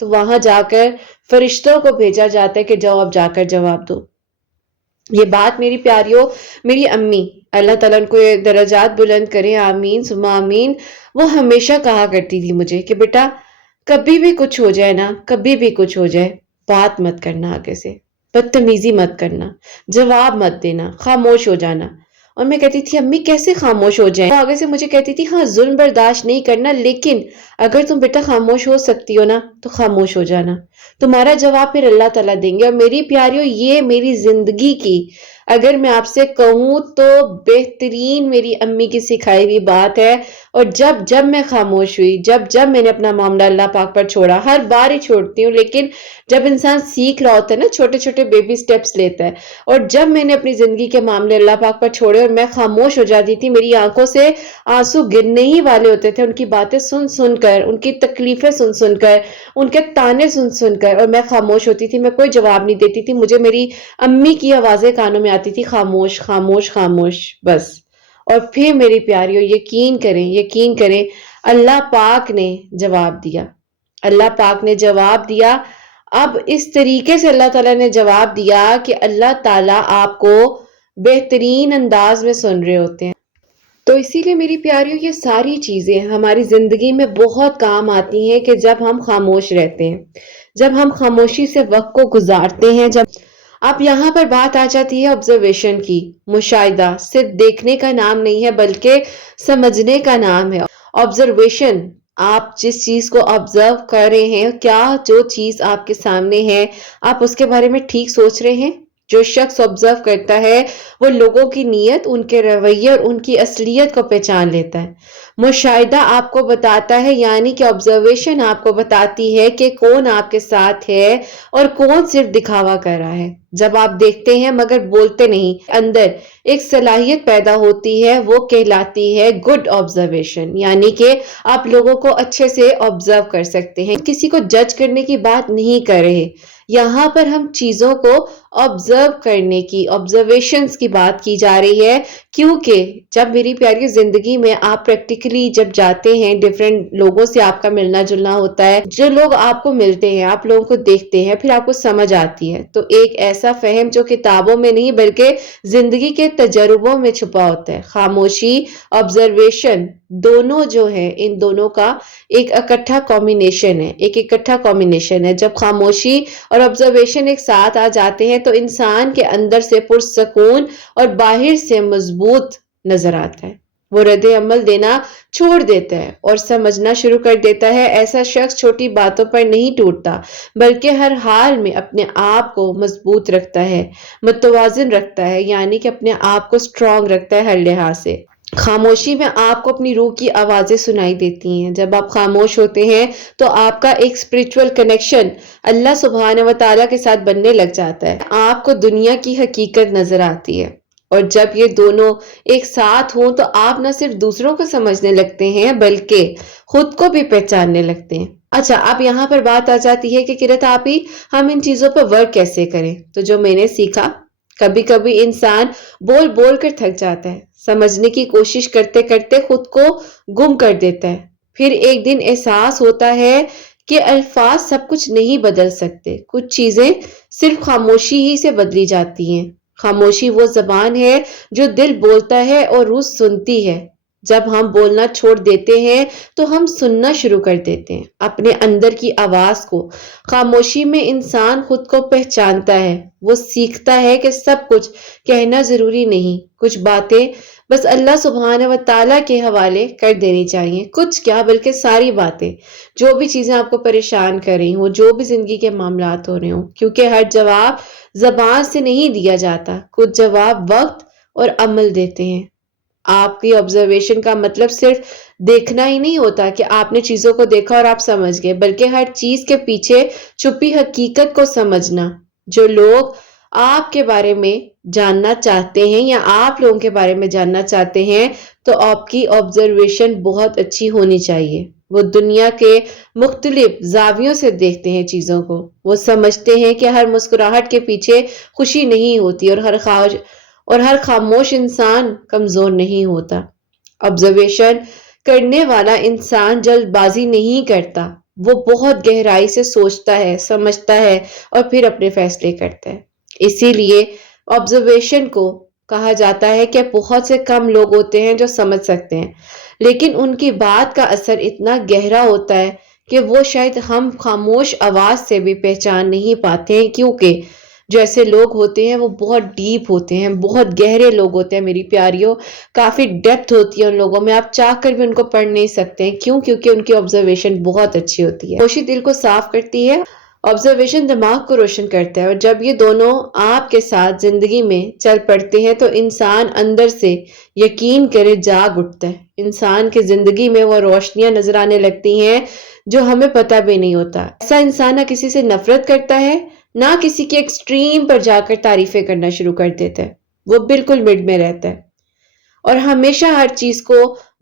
تو وہاں جا کر فرشتوں کو بھیجا جاتا ہے کہ جاؤ اب جا کر جواب دو۔ یہ بات میری پیاریوں، میری امی، اللہ تعالیٰ ان کو یہ درجات بلند کرے، آمین ثم آمین، وہ ہمیشہ کہا کرتی تھی مجھے کہ بیٹا کبھی بھی کچھ ہو جائے نا، کبھی بھی کچھ ہو جائے، بات مت کرنا آگے سے، بدتمیزی مت کرنا، جواب مت دینا، خاموش ہو جانا۔ اور میں کہتی تھی امی کیسے خاموش ہو جائیں؟ وہ آگے سے مجھے کہتی تھی ہاں ظلم برداشت نہیں کرنا، لیکن اگر تم بیٹا خاموش ہو سکتی ہو نا تو خاموش ہو جانا، تمہارا جواب پھر اللہ تعالیٰ دیں گے۔ اور میری پیاریوں یہ میری زندگی کی اگر میں آپ سے کہوں تو بہترین میری امی کی سکھائی ہوئی بات ہے۔ اور جب میں خاموش ہوئی، جب میں نے اپنا معاملہ اللہ پاک پر چھوڑا، ہر بار ہی چھوڑتی ہوں لیکن جب انسان سیکھ رہا ہوتا ہے نا، چھوٹے چھوٹے بیبی سٹیپس لیتا ہے، اور جب میں نے اپنی زندگی کے معاملے اللہ پاک پر چھوڑے اور میں خاموش ہو جاتی تھی، میری آنکھوں سے آنسو گرنے ہی والے ہوتے تھے ان کی باتیں سن سن کر، ان کی تکلیفیں سن سن کر، ان کے تانے سن سن کر، اور میں خاموش ہوتی تھی، میں کوئی جواب نہیں دیتی تھی، مجھے میری امی کی آوازیں کانوں میں آتی تھی، خاموش خاموش خاموش، بس۔ اور پھر میری پیاریوں یقین کریں اللہ پاک نے جواب دیا، اللہ پاک نے جواب دیا۔ اب اس طریقے سے اللہ تعالیٰ نے جواب دیا کہ اللہ تعالیٰ آپ کو بہترین انداز میں سن رہے ہوتے ہیں۔ تو اسی لیے میری پیاریوں یہ ساری چیزیں ہماری زندگی میں بہت کام آتی ہیں کہ جب ہم خاموش رہتے ہیں، جب ہم خاموشی سے وقت کو گزارتے ہیں، جب اب یہاں پر بات آ جاتی ہے آبزرویشن کی، مشاہدہ صرف دیکھنے کا نام نہیں ہے بلکہ سمجھنے کا نام ہے۔ آبزرویشن، آپ جس چیز کو آبزرو کر رہے ہیں، کیا جو چیز آپ کے سامنے ہے آپ اس کے بارے میں ٹھیک سوچ رہے ہیں؟ جو شخص آبزرو کرتا ہے وہ لوگوں کی نیت، ان کے رویے اور ان کی اصلیت کو پہچان لیتا ہے۔ مشاہدہ آپ کو بتاتا ہے، یعنی کہ آبزرویشن آپ کو بتاتی ہے کہ کون آپ کے ساتھ ہے اور کون صرف دکھاوا کر رہا ہے۔ جب آپ دیکھتے ہیں مگر بولتے نہیں، اندر ایک صلاحیت پیدا ہوتی ہے، وہ کہلاتی ہے گڈ آبزرویشن، یعنی کہ آپ لوگوں کو اچھے سے آبزرو کر سکتے ہیں۔ کسی کو جج کرنے کی بات نہیں کر رہے، یہاں پر ہم چیزوں کو آبزرو کرنے کی، آبزرویشنز کی بات کی جا رہی ہے، کیونکہ جب میری پیاری زندگی میں آپ پریکٹیکلی جب جاتے ہیں، ڈیفرنٹ لوگوں سے آپ کا ملنا جلنا ہوتا ہے، جو لوگ آپ کو ملتے ہیں، آپ لوگوں کو دیکھتے ہیں، پھر آپ کو سمجھ آتی ہے، تو ایک ایسا فہم جو کتابوں میں نہیں بلکہ زندگی کے تجربوں میں چھپا ہوتا ہے۔ خاموشی، آبزرویشن، دونوں جو ہے ان دونوں کا ایک اکٹھا کمبینیشن ہے۔ جب خاموشی اور آبزرویشن ایک ساتھ آ جاتے ہیں تو انسان کے اندر سے پرسکون اور باہر سے مضبوط نظر آتا ہے، وہ رد عمل دینا چھوڑ دیتا ہے اور سمجھنا شروع کر دیتا ہے۔ ایسا شخص چھوٹی باتوں پر نہیں ٹوٹتا بلکہ ہر حال میں اپنے آپ کو مضبوط رکھتا ہے، متوازن رکھتا ہے، یعنی کہ اپنے آپ کو سٹرونگ رکھتا ہے ہر لحاظ سے۔ خاموشی میں آپ کو اپنی روح کی آوازیں سنائی دیتی ہیں۔ جب آپ خاموش ہوتے ہیں تو آپ کا ایک اسپرچول کنیکشن اللہ سبحانہ و تعالیٰ کے ساتھ بننے لگ جاتا ہے، آپ کو دنیا کی حقیقت نظر آتی ہے، اور جب یہ دونوں ایک ساتھ ہوں تو آپ نہ صرف دوسروں کو سمجھنے لگتے ہیں بلکہ خود کو بھی پہچاننے لگتے ہیں۔ اچھا، اب یہاں پر بات آ جاتی ہے کہ قرت آپی ہم ان چیزوں پر ورک کیسے کریں؟ تو جو میں نے سیکھا، کبھی کبھی انسان بول بول کر تھک جاتا ہے، سمجھنے کی کوشش کرتے کرتے خود کو گم کر دیتا ہے، پھر ایک دن احساس ہوتا ہے کہ الفاظ سب کچھ نہیں بدل سکتے، کچھ چیزیں صرف خاموشی ہی سے بدلی جاتی ہیں۔ خاموشی وہ زبان ہے جو دل بولتا ہے اور روح سنتی ہے۔ جب ہم بولنا چھوڑ دیتے ہیں تو ہم سننا شروع کر دیتے ہیں اپنے اندر کی آواز کو۔ خاموشی میں انسان خود کو پہچانتا ہے، وہ سیکھتا ہے کہ سب کچھ کہنا ضروری نہیں، کچھ باتیں بس اللہ سبحانہ و تعالیٰ کے حوالے کر دینی چاہیے، کچھ کیا بلکہ ساری باتیں، جو بھی چیزیں آپ کو پریشان کر رہی ہوں، جو بھی زندگی کے معاملات ہو رہے ہوں، کیونکہ ہر جواب زبان سے نہیں دیا جاتا، کچھ جواب وقت اور عمل دیتے ہیں۔ آپ کی آبزرویشن کا مطلب صرف دیکھنا ہی نہیں ہوتا کہ آپ نے چیزوں کو دیکھا اور آپ سمجھ گئے، بلکہ ہر چیز کے پیچھے چھپی حقیقت کو سمجھنا۔ جو لوگ آپ کے بارے میں جاننا چاہتے ہیں یا آپ لوگوں کے بارے میں جاننا چاہتے ہیں تو آپ کی آبزرویشن بہت اچھی ہونی چاہیے۔ وہ دنیا کے مختلف زاویوں سے دیکھتے ہیں چیزوں کو، وہ سمجھتے ہیں کہ ہر مسکراہٹ کے پیچھے خوشی نہیں ہوتی اور ہر خاموش انسان کمزور نہیں ہوتا۔ آبزرویشن کرنے والا انسان جلد بازی نہیں کرتا، وہ بہت گہرائی سے سوچتا ہے، سمجھتا ہے اور پھر اپنے فیصلے کرتا ہے۔ اسی لیے آبزرویشن کو کہا جاتا ہے کہ بہت سے کم لوگ ہوتے ہیں جو سمجھ سکتے ہیں، لیکن ان کی بات کا اثر اتنا گہرا ہوتا ہے کہ وہ شاید ہم خاموش آواز سے بھی پہچان نہیں پاتے ہیں، کیونکہ جو ایسے لوگ ہوتے ہیں وہ بہت ڈیپ ہوتے ہیں، بہت گہرے لوگ ہوتے ہیں میری پیاریوں، کافی ڈیپتھ ہوتی ہے ان لوگوں میں، آپ چاہ کر بھی ان کو پڑھ نہیں سکتے ہیں۔ کیوں؟ کیونکہ ان کی آبزرویشن بہت اچھی ہوتی ہے۔ خاموشی دل کو صاف کرتی ہے، آبزرویشن دماغ کو روشن کرتا ہے، اور جب یہ دونوں آپ کے ساتھ زندگی میں چل پڑتے ہیں تو انسان اندر سے یقین کرے جاگ اٹھتا ہے۔ انسان کی زندگی میں وہ روشنیاں نظر آنے لگتی ہیں جو ہمیں پتہ بھی نہیں ہوتا۔ ایسا انسان نہ کسی سے نفرت کرتا ہے، نہ کسی کے ایکسٹریم پر جا کر تعریفیں کرنا شروع کر دیتا ہے۔ وہ بالکل مڈ میں رہتا ہے اور ہمیشہ ہر چیز کو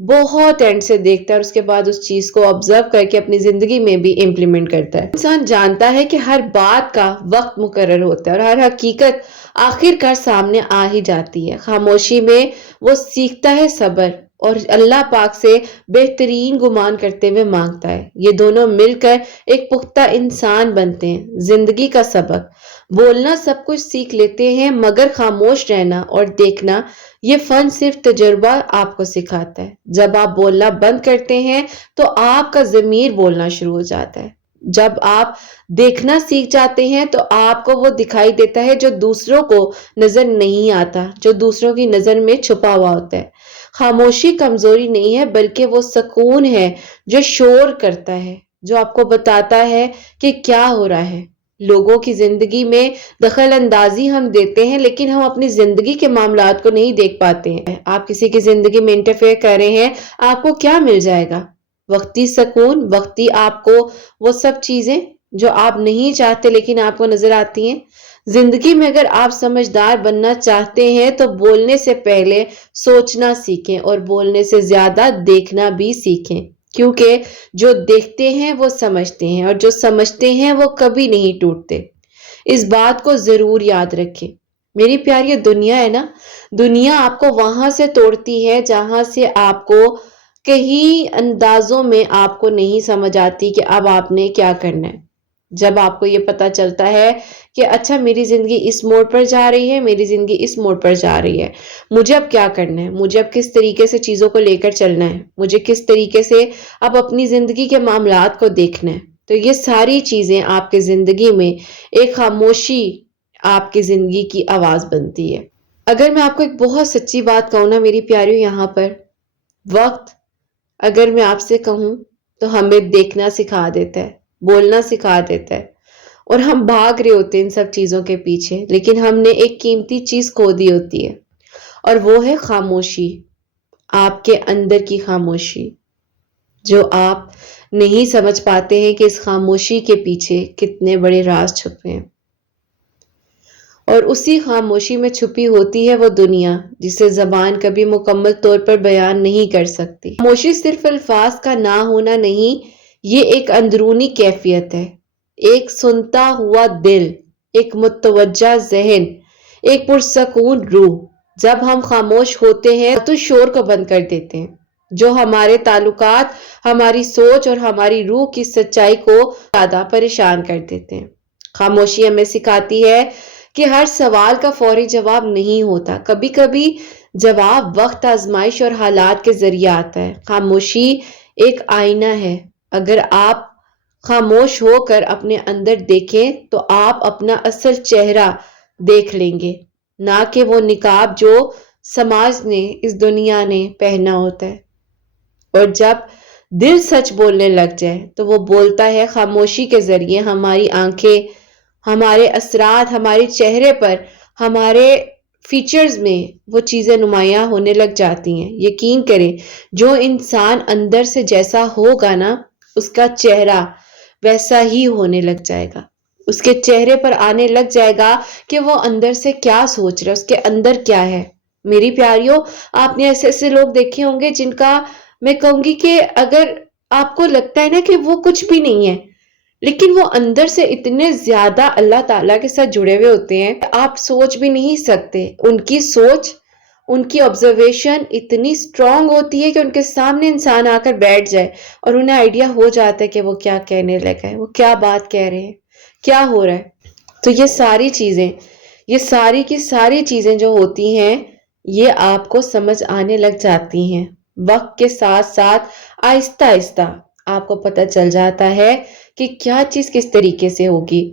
بہت اینڈ سے دیکھتا ہے، اور اس کے بعد اس چیز کو آبزرو کر کے اپنی زندگی میں بھی امپلیمنٹ کرتا ہے۔ انسان جانتا ہے کہ ہر بات کا وقت مقرر ہوتا ہے اور ہر حقیقت آخر کار سامنے آ ہی جاتی ہے۔ خاموشی میں وہ سیکھتا ہے صبر اور اللہ پاک سے بہترین گمان کرتے ہوئے مانگتا ہے۔ یہ دونوں مل کر ایک پختہ انسان بنتے ہیں۔ زندگی کا سبق: بولنا سب کچھ سیکھ لیتے ہیں، مگر خاموش رہنا اور دیکھنا، یہ فن صرف تجربہ آپ کو سکھاتا ہے۔ جب آپ بولنا بند کرتے ہیں تو آپ کا ضمیر بولنا شروع ہو جاتا ہے۔ جب آپ دیکھنا سیکھ جاتے ہیں تو آپ کو وہ دکھائی دیتا ہے جو دوسروں کو نظر نہیں آتا، جو دوسروں کی نظر میں چھپا ہوا ہوتا ہے۔ خاموشی کمزوری نہیں ہے، بلکہ وہ سکون ہے جو شور کرتا ہے، جو آپ کو بتاتا ہے کہ کیا ہو رہا ہے۔ لوگوں کی زندگی میں دخل اندازی ہم دیتے ہیں، لیکن ہم اپنی زندگی کے معاملات کو نہیں دیکھ پاتے ہیں۔ آپ کسی کی زندگی میں انٹرفیئر کر رہے ہیں، آپ کو کیا مل جائے گا؟ وقتی سکون، وقتی آپ کو وہ سب چیزیں جو آپ نہیں چاہتے لیکن آپ کو نظر آتی ہیں۔ زندگی میں اگر آپ سمجھدار بننا چاہتے ہیں تو بولنے سے پہلے سوچنا سیکھیں اور بولنے سے زیادہ دیکھنا بھی سیکھیں، کیونکہ جو دیکھتے ہیں وہ سمجھتے ہیں، اور جو سمجھتے ہیں وہ کبھی نہیں ٹوٹتے۔ اس بات کو ضرور یاد رکھیں میری پیاری، دنیا ہے نا، دنیا آپ کو وہاں سے توڑتی ہے جہاں سے آپ کو کئی اندازوں میں آپ کو نہیں سمجھ آتی کہ اب آپ نے کیا کرنا ہے۔ جب آپ کو یہ پتا چلتا ہے کہ اچھا میری زندگی اس موڑ پر جا رہی ہے، میری زندگی اس موڑ پر جا رہی ہے، مجھے اب کیا کرنا ہے، مجھے اب کس طریقے سے چیزوں کو لے کر چلنا ہے، مجھے کس طریقے سے اب اپنی زندگی کے معاملات کو دیکھنا ہے، تو یہ ساری چیزیں آپ کی زندگی میں ایک خاموشی آپ کی زندگی کی آواز بنتی ہے۔ اگر میں آپ کو ایک بہت سچی بات کہوں نا میری پیاریوں، یہاں پر وقت اگر میں آپ سے کہوں تو ہمیں دیکھنا سکھا دیتا ہے، بولنا سکھا دیتا ہے، اور ہم بھاگ رہے ہوتے ہیں ان سب چیزوں کے پیچھے، لیکن ہم نے ایک قیمتی چیز کھو دی ہوتی ہے، اور وہ ہے خاموشی، آپ کے اندر کی خاموشی، جو آپ نہیں سمجھ پاتے ہیں کہ اس خاموشی کے پیچھے کتنے بڑے راز چھپے ہیں۔ اور اسی خاموشی میں چھپی ہوتی ہے وہ دنیا جسے زبان کبھی مکمل طور پر بیان نہیں کر سکتی۔ خاموشی صرف الفاظ کا نہ ہونا نہیں، یہ ایک اندرونی کیفیت ہے، ایک سنتا ہوا دل، ایک متوجہ ذہن، ایک پرسکون روح۔ جب ہم خاموش ہوتے ہیں تو شور کو بند کر دیتے ہیں جو ہمارے تعلقات، ہماری سوچ اور ہماری روح کی سچائی کو زیادہ پریشان کر دیتے ہیں۔ خاموشی ہمیں سکھاتی ہے کہ ہر سوال کا فوری جواب نہیں ہوتا، کبھی کبھی جواب وقت، آزمائش اور حالات کے ذریعے آتا ہے۔ خاموشی ایک آئینہ ہے، اگر آپ خاموش ہو کر اپنے اندر دیکھیں تو آپ اپنا اصل چہرہ دیکھ لیں گے، نہ کہ وہ نقاب جو سماج نے، اس دنیا نے پہنا ہوتا ہے۔ اور جب دل سچ بولنے لگ جائے تو وہ بولتا ہے خاموشی کے ذریعے، ہماری آنکھیں، ہمارے اثرات، ہمارے چہرے پر، ہمارے فیچرز میں وہ چیزیں نمایاں ہونے لگ جاتی ہیں۔ یقین کریں جو انسان اندر سے جیسا ہوگا نا، اس کا چہرہ ویسا ہی ہونے لگ جائے گا، اس کے چہرے پر آنے لگ جائے گا کہ وہ اندر سے کیا سوچ رہا ہے، اس کے اندر کیا ہے۔ میری پیاریوں، آپ نے ایسے ایسے لوگ دیکھے ہوں گے جن کا میں کہوں گی کہ اگر آپ کو لگتا ہے نا کہ وہ کچھ بھی نہیں ہے، لیکن وہ اندر سے اتنے زیادہ اللہ تعالیٰ کے ساتھ جڑے ہوئے ہوتے ہیں، آپ سوچ بھی نہیں سکتے ان کی سوچ ان کی آبزرویشن اتنی اسٹرانگ ہوتی ہے کہ ان کے سامنے انسان آ کر بیٹھ جائے اور انہیں آئیڈیا ہو جاتا ہے کہ وہ کیا کہنے لگا ہے، وہ کیا بات کہہ رہے ہیں، کیا ہو رہا ہے۔ تو یہ ساری چیزیں، یہ ساری کی ساری چیزیں جو ہوتی ہیں، یہ آپ کو سمجھ آنے لگ جاتی ہیں وقت کے ساتھ ساتھ، آہستہ آہستہ آپ کو پتہ چل جاتا ہے کہ کیا چیز کس طریقے سے ہوگی۔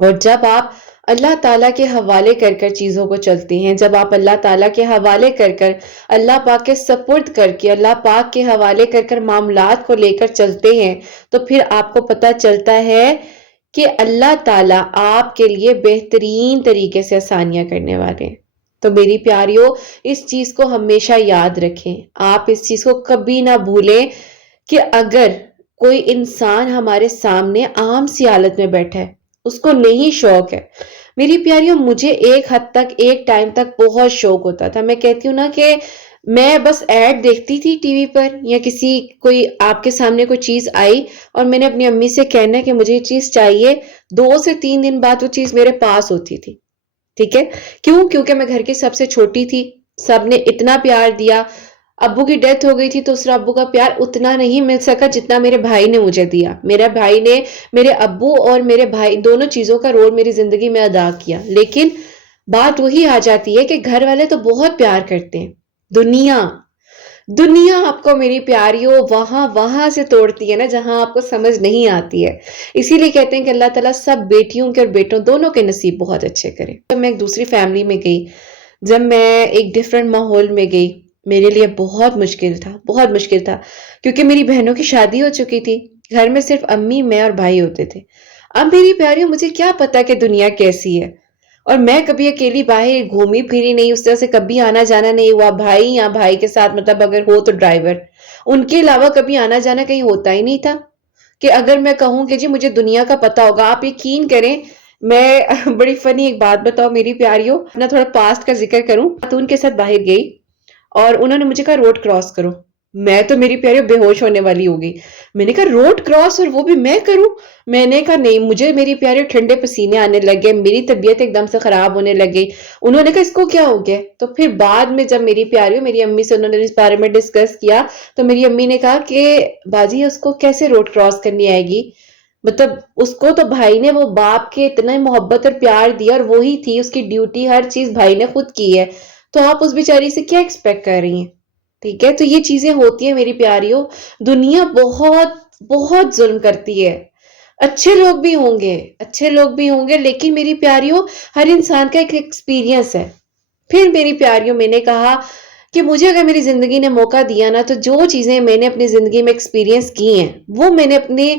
اور جب آپ اللہ تعالیٰ کے حوالے کر کر چیزوں کو چلتے ہیں، جب آپ اللہ تعالیٰ کے حوالے کر کر، اللہ پاک کے سپرد کر کے، اللہ پاک کے حوالے کر کر معاملات کو لے کر چلتے ہیں، تو پھر آپ کو پتہ چلتا ہے کہ اللہ تعالیٰ آپ کے لیے بہترین طریقے سے آسانیاں کرنے والے ہیں۔ تو میری پیاریوں، اس چیز کو ہمیشہ یاد رکھیں، آپ اس چیز کو کبھی نہ بھولیں کہ اگر کوئی انسان ہمارے سامنے عام سی حالت میں بیٹھا ہے، اس کو نہیں شوق ہے، میری پیاریوں مجھے ایک حد تک، ایک ٹائم تک بہت شوق ہوتا تھا۔ میں کہتی ہوں نا کہ میں بس ایڈ دیکھتی تھی ٹی وی پر، یا کوئی آپ کے سامنے کوئی چیز آئی اور میں نے اپنی امی سے کہنا کہ مجھے یہ چیز چاہیے، 2 سے 3 دن بعد وہ چیز میرے پاس ہوتی تھی۔ ٹھیک ہے، کیونکہ میں گھر کی سب سے چھوٹی تھی، سب نے اتنا پیار دیا۔ ابو کی ڈیتھ ہو گئی تھی تو اس ابو کا پیار اتنا نہیں مل سکا جتنا میرے بھائی نے مجھے دیا۔ میرے بھائی نے میرے ابو اور میرے بھائی دونوں چیزوں کا رول میری زندگی میں ادا کیا، لیکن بات وہی آ جاتی ہے کہ گھر والے تو بہت پیار کرتے ہیں، دنیا آپ کو میری پیاریوں وہاں سے توڑتی ہے نا جہاں آپ کو سمجھ نہیں آتی ہے۔ اسی لیے کہتے ہیں کہ اللہ تعالیٰ سب بیٹیوں کے اور بیٹوں دونوں کے نصیب بہت اچھے کرے۔ جب میں ایک دوسری فیملی میں گئی، جب میں ایک ڈیفرنٹ ماحول میں گئی، میرے لیے بہت مشکل تھا کیونکہ میری بہنوں کی شادی ہو چکی تھی، گھر میں صرف امی، میں اور بھائی ہوتے تھے۔ اب میری پیاریوں مجھے کیا پتا کہ دنیا کیسی ہے، اور میں کبھی اکیلی باہر گھومی پھری نہیں، اس طرح سے کبھی آنا جانا نہیں ہوا۔ بھائی یا بھائی کے ساتھ مطلب اگر ہو تو ڈرائیور، ان کے علاوہ کبھی آنا جانا کہیں ہوتا ہی نہیں تھا کہ اگر میں کہوں کہ جی مجھے دنیا کا پتا ہوگا۔ آپ یقین کریں، میں بڑی فنی ایک بات بتاؤ میری پیاریوں، اپنا تھوڑا پاسٹ کا ذکر کروں، خاتون کے ساتھ باہر گئی اور انہوں نے مجھے کہا روڈ کراس کرو۔ میں تو میری پیاری بے ہوش ہونے والی ہو گئی۔ میں نے کہا روڈ کراس، اور وہ بھی میں کروں؟ میں نے کہا نہیں، مجھے میری پیاری ٹھنڈے پسینے آنے لگے، میری طبیعت ایک دم سے خراب ہونے لگی۔ انہوں نے کہا اس کو کیا ہو گیا؟ تو پھر بعد میں جب میری پیاری میری امی سے انہوں نے اس بارے میں ڈسکس کیا تو میری امی نے کہا کہ باجی اس کو کیسے روڈ کراس کرنی آئے گی؟ مطلب اس کو تو بھائی نے وہ باپ کے اتنا محبت اور پیار دیا، اور وہی تھی اس کی ڈیوٹی، ہر چیز بھائی نے خود کی ہے، تو آپ اس بیچاری سے کیا ایکسپیکٹ کر رہی ہیں؟ ٹھیک ہے، تو یہ چیزیں ہوتی ہیں میری پیاریوں۔ دنیا بہت ظلم کرتی ہے، اچھے لوگ بھی ہوں گے، لیکن میری پیاریوں ہر انسان کا ایک ایکسپیرینس ہے۔ پھر میری پیاریوں میں نے کہا کہ مجھے اگر میری زندگی نے موقع دیا نا، تو جو چیزیں میں نے اپنی زندگی میں ایکسپیرینس کی ہیں وہ میں نے اپنے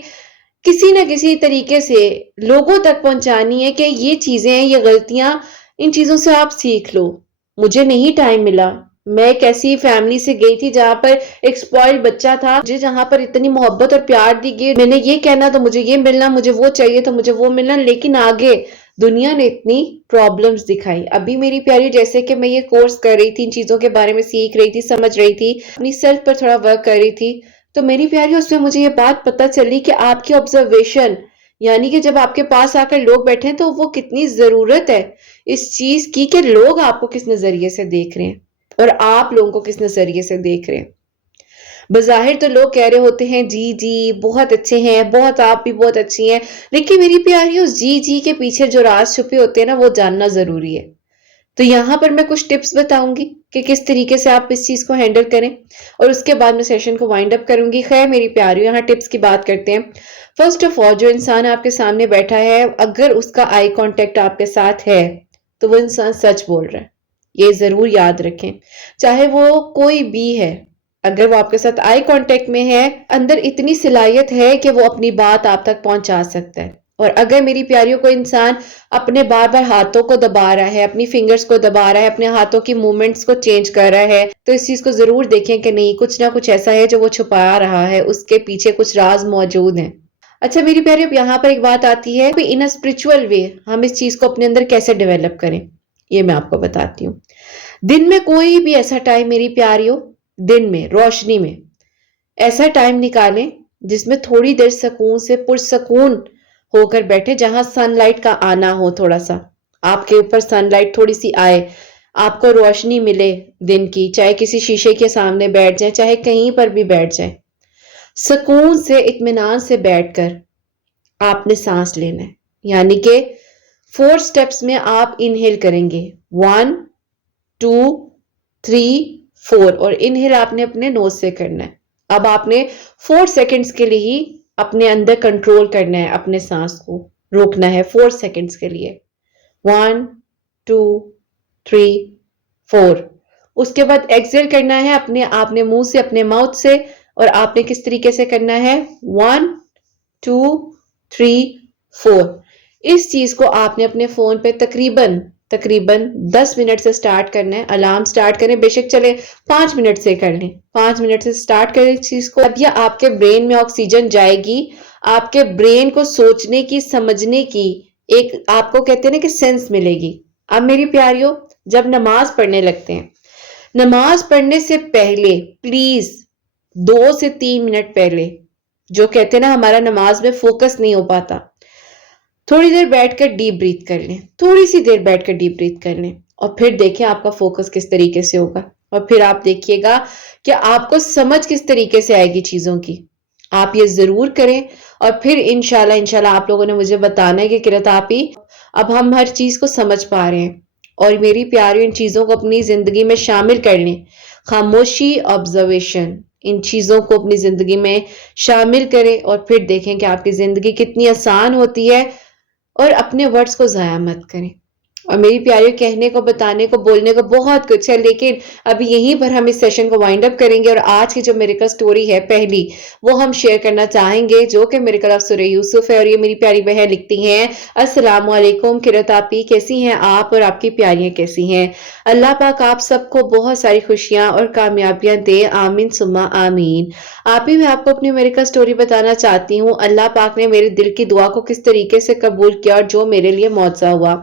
کسی نہ کسی طریقے سے لوگوں تک پہنچانی ہے کہ یہ چیزیں، یہ غلطیاں، ان چیزوں سے آپ سیکھ لو۔ مجھے نہیں ٹائم ملا، میں ایک ایسی فیملی سے گئی تھی جہاں پر ایک سپوائلڈ بچہ تھا، جہاں پر اتنی محبت اور پیار دی گئی، میں نے یہ کہنا تو مجھے یہ ملنا، مجھے وہ چاہیے تو مجھے وہ ملنا، لیکن آگے دنیا نے اتنی پرابلمز دکھائی۔ ابھی میری پیاری جیسے کہ میں یہ کورس کر رہی تھی، ان چیزوں کے بارے میں سیکھ رہی تھی، سمجھ رہی تھی، اپنی سیلف پر تھوڑا ورک کر رہی تھی، تو میری پیاری اس میں مجھے یہ بات پتہ چلی کہ آپ کی آبزرویشن، یعنی کہ جب آپ کے پاس آ کر لوگ بیٹھے ہیں تو وہ کتنی ضرورت ہے اس چیز کی کہ لوگ آپ کو کس نظریے سے دیکھ رہے ہیں اور آپ لوگوں کو کس نظریے سے دیکھ رہے ہیں۔ بظاہر تو لوگ کہہ رہے ہوتے ہیں جی جی بہت اچھے ہیں، بہت آپ بھی بہت اچھی ہیں، لیکن میری پیاری اس جی کے پیچھے جو راز چھپے ہوتے ہیں نا، وہ جاننا ضروری ہے۔ تو یہاں پر میں کچھ ٹپس بتاؤں گی کہ کس طریقے سے آپ اس چیز کو ہینڈل کریں، اور اس کے بعد میں سیشن کو وائنڈ اپ کروں گی۔ خیر میری پیاریوں، یہاں ٹپس کی بات کرتے ہیں۔ فرسٹ آف آل، جو انسان آپ کے سامنے بیٹھا ہے، اگر اس کا آئی کانٹیکٹ آپ کے ساتھ ہے تو وہ انسان سچ بول رہا ہے، یہ ضرور یاد رکھیں، چاہے وہ کوئی بھی ہے۔ اگر وہ آپ کے ساتھ آئی کانٹیکٹ میں ہے، اندر اتنی صلاحیت ہے کہ وہ اپنی بات آپ تک پہنچا سکتا ہے۔ اور اگر میری پیاریوں کو انسان اپنے بار بار ہاتھوں کو دبا رہا ہے، اپنی فنگرز کو دبا رہا ہے، اپنے ہاتھوں کی موومنٹس کو چینج کر رہا ہے، تو اس چیز کو ضرور دیکھیں کہ نہیں، کچھ نہ کچھ ایسا ہے جو وہ چھپا رہا ہے، اس کے پیچھے کچھ راز موجود ہیں۔ اچھا میری پیاری، اب یہاں پر ایک بات آتی ہے کہ ان اسپرچول وے ہم اس چیز کو اپنے اندر کیسے ڈیولپ کریں، یہ میں آپ کو بتاتی ہوں۔ دن میں کوئی بھی ایسا ٹائم میری پیاریوں، دن میں روشنی میں ایسا ٹائم نکالیں جس میں تھوڑی دیر سکون سے پرسکون ہو کر بیٹھے، جہاں سن لائٹ کا آنا ہو، تھوڑا سا آپ کے اوپر سن لائٹ تھوڑی سی آئے، آپ کو روشنی ملے دن کی، چاہے کسی شیشے کے سامنے بیٹھ جائیں، چاہے کہیں پر بھی بیٹھ جائیں، سکون سے اطمینان سے بیٹھ کر آپ نے سانس لینا ہے. یعنی کہ 4 سٹیپس میں آپ انہیل کریں گے. 1 2 3 4 اور انہیل آپ نے اپنے نوز سے کرنا ہے. اب آپ نے 4 سیکنڈز کے لیے ہی اپنے اندر کنٹرول کرنا ہے، اپنے سانس کو روکنا ہے 4 سیکنڈز کے لیے. 1 2 3 4. اس کے بعد ایکسیل کرنا ہے آپ نے منہ سے، اپنے ماؤتھ سے. اور آپ نے کس طریقے سے کرنا ہے؟ 1 2 3 4. اس چیز کو آپ نے اپنے فون پہ تقریباً 10 منٹ سے سٹارٹ کرنا ہے. الارم سٹارٹ کریں، بے شک چلے 5 منٹ سے کر لیں، 5 منٹ سے سٹارٹ کریں اس چیز کو. اب یہ آپ کے برین میں آکسیجن جائے گی، آپ کے برین کو سوچنے کی، سمجھنے کی ایک، آپ کو کہتے ہیں نا کہ سینس ملے گی. اب میری پیاریوں، جب نماز پڑھنے لگتے ہیں، نماز پڑھنے سے پہلے پلیز 2 سے 3 منٹ پہلے، جو کہتے ہیں نا ہمارا نماز میں فوکس نہیں ہو پاتا، تھوڑی دیر بیٹھ کر ڈیپ بریتھ کر لیں، تھوڑی سی دیر بیٹھ کر ڈیپ بریتھ کر لیں، اور پھر دیکھیں آپ کا فوکس کس طریقے سے ہوگا. اور پھر آپ دیکھیے گا کہ آپ کو سمجھ کس طریقے سے آئے گی چیزوں کی. آپ یہ ضرور کریں، اور پھر انشاءاللہ آپ لوگوں نے مجھے بتانا ہے کہ قرۃ آپی اب ہم ہر چیز کو سمجھ پا رہے ہیں. اور میری پیاری ان چیزوں کو اپنی زندگی میں شامل کر لیں. خاموشی، آبزرویشن، ان چیزوں کو اپنی زندگی میں شامل کریں، اور پھر دیکھیں کہ آپ کی زندگی کتنی آسان ہوتی ہے. اور اپنے ورڈز کو ضائع مت کریں. اور میری پیاری، کہنے کو، بتانے کو، بولنے کو بہت کچھ ہے، لیکن ابھی یہیں پر ہم اس سیشن کو وائنڈ اپ کریں گے. اور آج کی جو میریکل سٹوری ہے پہلی، وہ ہم شیئر کرنا چاہیں گے، جو کہ میریکل آف سورہ یوسف ہے. اور یہ میری پیاری بہن لکھتی ہیں، السلام علیکم قرۃ آپی، کیسی ہیں آپ اور آپ کی پیاریاں کیسی ہیں؟ اللہ پاک آپ سب کو بہت ساری خوشیاں اور کامیابیاں دے، آمین ثم آمین. آپ ہی میں آپ کو اپنی میریکل سٹوری بتانا چاہتی ہوں. اللہ پاک نے میرے دل کی دعا کو کس طریقے سے قبول کیا، اور جو میرے لیے معجزہ ہوا.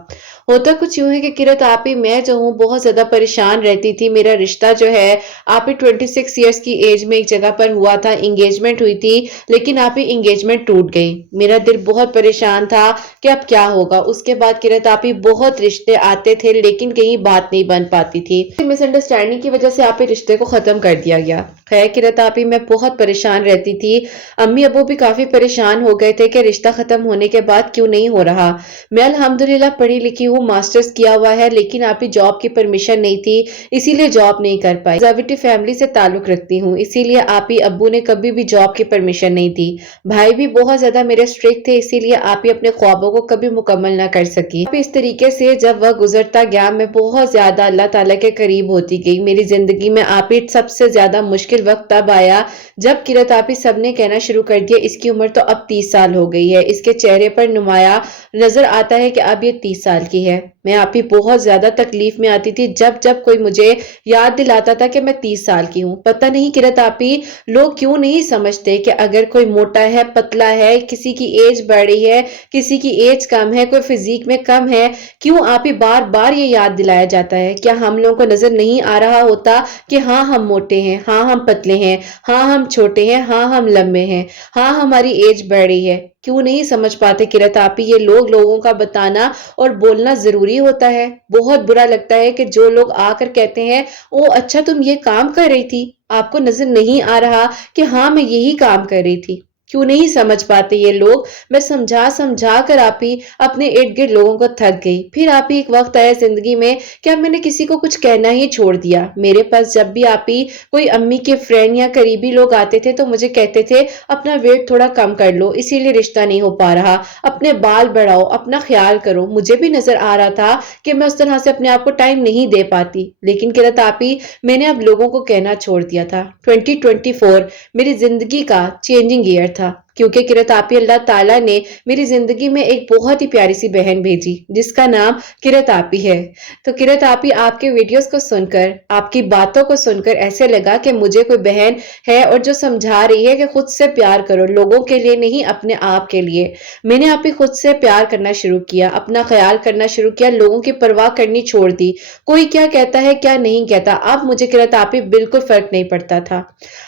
ہوتا کچھ یوں ہے کہ قرۃ آپی میں جو ہوں بہت زیادہ پریشان رہتی تھی. میرا رشتہ جو ہے آپی 26 ایئرس کی ایج میں ایک جگہ پر ہوا تھا، انگیجمنٹ ہوئی تھی، لیکن آپی انگیجمنٹ ٹوٹ گئی. میرا دل بہت پریشان تھا کہ اب کیا ہوگا. اس کے بعد قرۃ آپی بہت رشتے آتے تھے، لیکن کہیں بات نہیں بن پاتی تھی. مس انڈرسٹینڈنگ کی وجہ سے آپی رشتے کو ختم کر دیا گیا. خیر قرۃ آپی میں بہت پریشان رہتی تھی. امی ابو بھی کافی پریشان ہو گئے تھے کہ رشتہ ختم ہونے کے بعد کیوں نہیں ہو رہا. میں الحمدللہ پڑھی لکھی ہوں، ماسٹرز کیا ہوا ہے، لیکن آپی جاب کی پرمیشن نہیں تھی، اسی لیے جاب نہیں کر پائی. کنزرویٹو فیملی سے تعلق رکھتی ہوں، اسی لیے آپی ابو نے کبھی بھی جاب کی پرمیشن نہیں دی. بھائی بھی بہت زیادہ میرے اسٹرکٹ تھے، اسی لیے آپی اپنے خوابوں کو کبھی مکمل نہ کر سکی. آپی اس طریقے سے جب وقت گزرتا گیا، میں بہت زیادہ اللہ تعالیٰ کے قریب ہوتی گئی. میری زندگی میں آپی سب سے زیادہ مشکل وقت تب آیا جب قرۃ آپی سب نے کہنا شروع کر دیا اس کی عمر تو اب 30 سال ہو گئی ہے. اس کے چہرے پر نمایاں نظر آتا ہے کہ اب یہ 30 سال کی ہے. میں آپی بہت زیادہ تکلیف میں آتی تھی جب کوئی مجھے یاد دلاتا تھا کہ میں 30 سال کی ہوں. پتہ نہیں قرۃ آپی لوگ کیوں نہیں سمجھتے کہ اگر کوئی موٹا ہے، پتلا ہے، کسی کی ایج بڑھ رہی ہے، کسی کی ایج کم ہے، کوئی فزیک میں کم ہے، کیوں آپی بار بار یہ یاد دلایا جاتا ہے؟ کیا ہم لوگوں کو نظر نہیں آ رہا ہوتا کہ ہاں ہم موٹے ہیں، ہاں ہم پتلے ہیں، ہاں ہم چھوٹے ہیں، ہاں ہم لمبے ہیں، ہاں ہماری ایج بڑھ رہی ہے؟ کیوں نہیں سمجھ پاتے قرۃ آپی؟ یہ لوگوں کا بتانا اور بولنا ضروری ہوتا ہے. بہت برا لگتا ہے کہ جو لوگ آ کر کہتے ہیں او اچھا تم یہ کام کر رہی تھی، آپ کو نظر نہیں آ رہا کہ ہاں میں یہی کام کر رہی تھی. کیوں نہیں سمجھ پاتے یہ لوگ؟ میں سمجھا کر آپی اپنے ارد گرد لوگوں کو تھک گئی. پھر آپی ایک وقت آیا زندگی میں کہ اب میں نے کسی کو کچھ کہنا ہی چھوڑ دیا. میرے پاس جب بھی آپی کوئی امی کے فرینڈ یا قریبی لوگ آتے تھے تو مجھے کہتے تھے اپنا ویٹ تھوڑا کم کر لو، اسی لیے رشتہ نہیں ہو پا رہا، اپنے بال بڑھاؤ، اپنا خیال کرو. مجھے بھی نظر آ رہا تھا کہ میں اس طرح سے اپنے آپ کو ٹائم نہیں دے پاتی، لیکن قرۃ آپی میں نے اب لوگوں کو کہنا چھوڑ دیا تھا. 2024 میری زندگی کا چینجنگ ایئر تھا، کیونکہ قرۃ آپی اللہ تعالیٰ نے میری زندگی میں ایک بہت ہی پیاری سی بہن بھیجی جس کا نام قرۃ آپی ہے. تو قرۃ آپی آپ کے ویڈیوز کو سن کر، آپ کی باتوں کو سن کر ایسے لگا کہ مجھے کوئی بہن ہے اور جو سمجھا رہی ہے کہ خود سے پیار کرو، لوگوں کے لیے نہیں اپنے آپ کے لیے. میں نے آپی خود سے پیار کرنا شروع کیا، اپنا خیال کرنا شروع کیا، لوگوں کی پرواہ کرنی چھوڑ دی. کوئی کیا کہتا ہے کیا نہیں کہتا، اب مجھے قرۃ آپی بالکل فرق نہیں پڑتا تھا.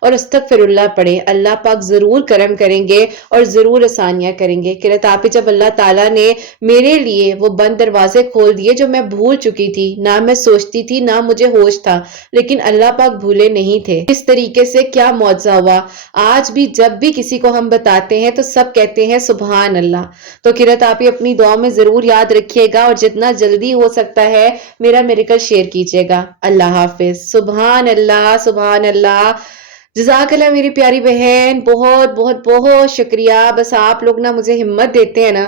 اور استغفراللہ پڑھیں، اللہ پاک ضرور کرم کریں گے اور ضرور آسانیاں کریں گے۔ کہ آپ جب اللہ تعالیٰ نے میرے لیے وہ بند دروازے کھول دیے جو میں بھول چکی تھی، نہ میں سوچتی تھی نہ مجھے ہوش تھا، لیکن اللہ پاک بھولے نہیں تھے۔ اس طریقے سے کیا معجزہ ہوا، آج بھی جب بھی کسی کو ہم بتاتے ہیں تو سب کہتے ہیں سبحان اللہ۔ تو قرۃ آپ اپنی دعاؤں میں ضرور یاد رکھیے گا اور جتنا جلدی ہو سکتا ہے میرا میریکل شیئر کیجیے گا۔ اللہ حافظ۔ سبحان اللہ، سبحان اللہ۔ جزاک اللہ میری پیاری بہن، بہت بہت بہت شکریہ۔ بس آپ لوگ نا مجھے ہمت دیتے ہیں نا،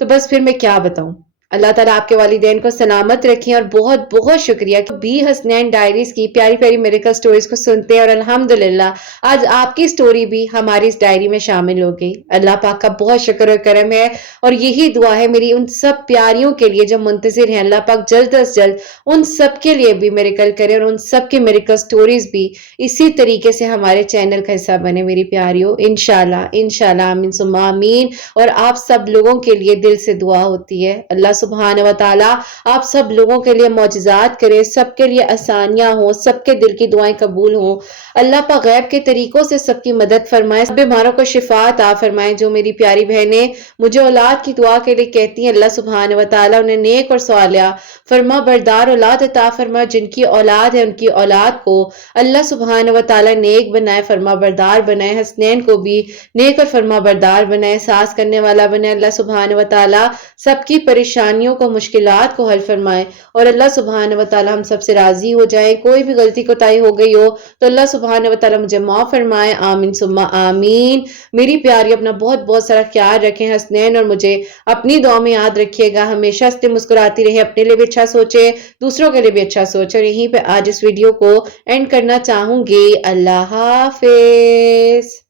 تو بس پھر میں کیا بتاؤں۔ اللہ تعالیٰ آپ کے والدین کو سلامت رکھیں، اور بہت بہت شکریہ کہ بی حسنین ڈائریز کی پیاری پیاری میریکل سٹوریز کو سنتے ہیں، اور الحمدللہ آج آپ کی سٹوری بھی ہماری اس ڈائری میں شامل ہو گئی۔ اللہ پاک کا بہت شکر و کرم ہے، اور یہی دعا ہے میری ان سب پیاریوں کے لیے جو منتظر ہیں، اللہ پاک جلد از جلد ان سب کے لیے بھی میریکل کرے، اور ان سب کی میریکل سٹوریز بھی اسی طریقے سے ہمارے چینل کا حصہ بنے میری پیاریوں، انشاءاللہ انشاءاللہ، آمین ثم آمین۔ اور آپ سب لوگوں کے لیے دل سے دعا ہوتی ہے، اللہ سبحانہ و تعالیٰ آپ سب لوگوں کے لیے معجزات کرے، سب کے لیے آسانیاں ہوں، سب کے دل کی دعائیں قبول ہوں، اللہ پاک غیب کے طریقوں سے سب کی مدد فرمائے، سب بیماروں کو شفا عطا فرمائے۔ جو میری پیاری بہنیں مجھے اولاد کی دعا کے لیے کہتی ہیں، اللہ سبحانہ و تعالیٰ انہیں نیک اور صالحہ فرما بردار اولاد عطا فرمائے، جن کی اولاد ہے ان کی اولاد کو اللہ سبحانہ و تعالیٰ نیک بنائے، فرما بردار بنائے، حسنین کو بھی نیک اور فرما بردار بنائے، احساس کرنے والا بنائے، اللہ سبحانہ و تعالیٰ سب کی پریشانیوں کو، مشکلات کو حل فرمائے، اور اللہ سبحانہ و تعالیٰ ہم سب سے راضی ہو جائے۔ کوئی بھی غلطی کوتاہی ہو گئی ہو تو اللہ سبحانہ و تعالیٰ مجھے معاف فرمائے، آمین ثم آمین۔ میری پیاری اپنا بہت بہت سارا خیال رکھیں، حسنین اور مجھے اپنی دعا میں یاد رکھیے گا، ہمیشہ ہنستے مسکراتی رہے، اپنے لیے بھی اچھا سوچے، دوسروں کے لیے بھی اچھا سوچے۔ اور یہیں پہ آج اس ویڈیو کو اینڈ کرنا چاہوں گی۔ اللہ حافظ۔